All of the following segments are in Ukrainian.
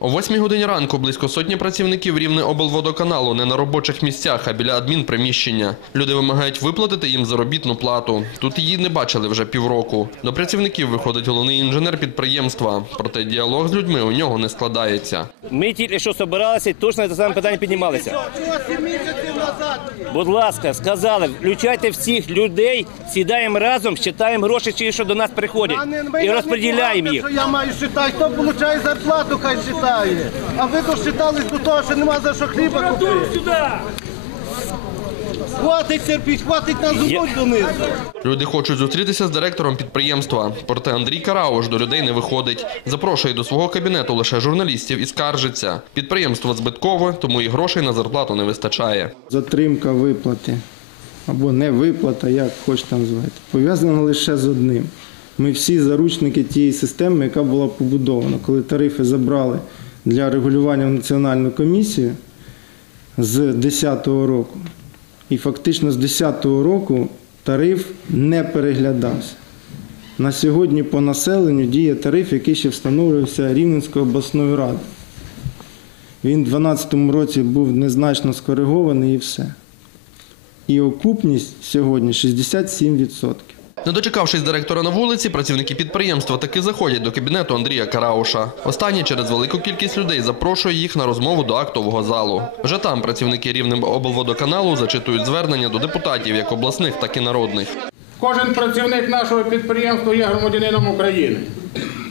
О 8 годині ранку близько сотні працівників рівне облводоканалу не на робочих місцях, а біля адмінприміщення. Люди вимагають виплатити їм заробітну плату. Тут її не бачили вже півроку. До працівників виходить головний інженер підприємства. Проте діалог з людьми у нього не складається. Ми тільки що збиралися, точно це саме питання піднімалися. Будь ласка, сказали, включайте всіх людей, сідаємо разом, считаємо гроші, ті, що до нас приходять, і розподіляємо їх. Я маю хто отримує зарплату, хай считає. А ви досчитались до того, що нема за що хліба купити. Хватить терпіть, хватить нас зубуть донизу. Люди хочуть зустрітися з директором підприємства. Проте Андрій Карауш до людей не виходить. Запрошує до свого кабінету лише журналістів і скаржиться. Підприємство збиткове, тому і грошей на зарплату не вистачає. затримка виплати або не виплата, як хочете назвати, пов'язана лише з одним. Ми всі заручники тієї системи, яка була побудована, коли тарифи забрали для регулювання в національну комісію з 2010 року. І фактично з 2010 року тариф не переглядався. На сьогодні по населенню діє тариф, який ще встановлювався Рівненською обласною радою. Він у 2012 році був незначно скоригований і все. І окупність сьогодні 67%. Не дочекавшись директора на вулиці, працівники підприємства таки заходять до кабінету Андрія Карауша. Останній через велику кількість людей запрошує їх на розмову до актового залу. Вже там працівники рівнем облводоканалу зачитують звернення до депутатів як обласних, так і народних. Кожен працівник нашого підприємства є громадянином України.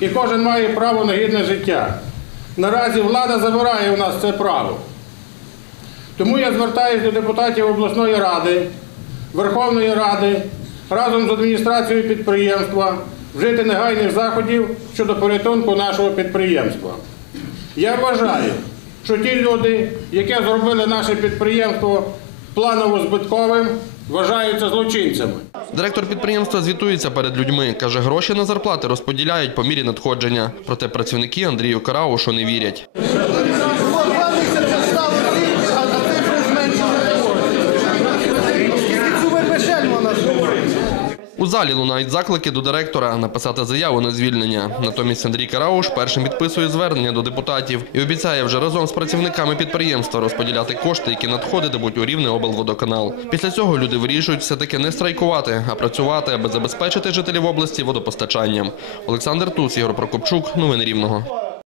І кожен має право на гідне життя. Наразі влада забирає у нас це право. Тому я звертаюся до депутатів обласної ради, Верховної Ради разом з адміністрацією підприємства вжити негайних заходів щодо порятунку нашого підприємства. Я вважаю, що ті люди, які зробили наше підприємство планово збитковим, вважаються злочинцями. Директор підприємства звітується перед людьми. Каже, гроші на зарплати розподіляють по мірі надходження. Проте працівники Андрію Караушу не вірять. І цю вона. У залі лунають заклики до директора написати заяву на звільнення. Натомість Андрій Карауш першим підписує звернення до депутатів і обіцяє вже разом з працівниками підприємства розподіляти кошти, які надходитимуть у рівне облводоканал. Після цього люди вирішують все-таки не страйкувати, а працювати, аби забезпечити жителів області водопостачанням. Олександр Туц, Ігор Прокопчук. Новини Рівного.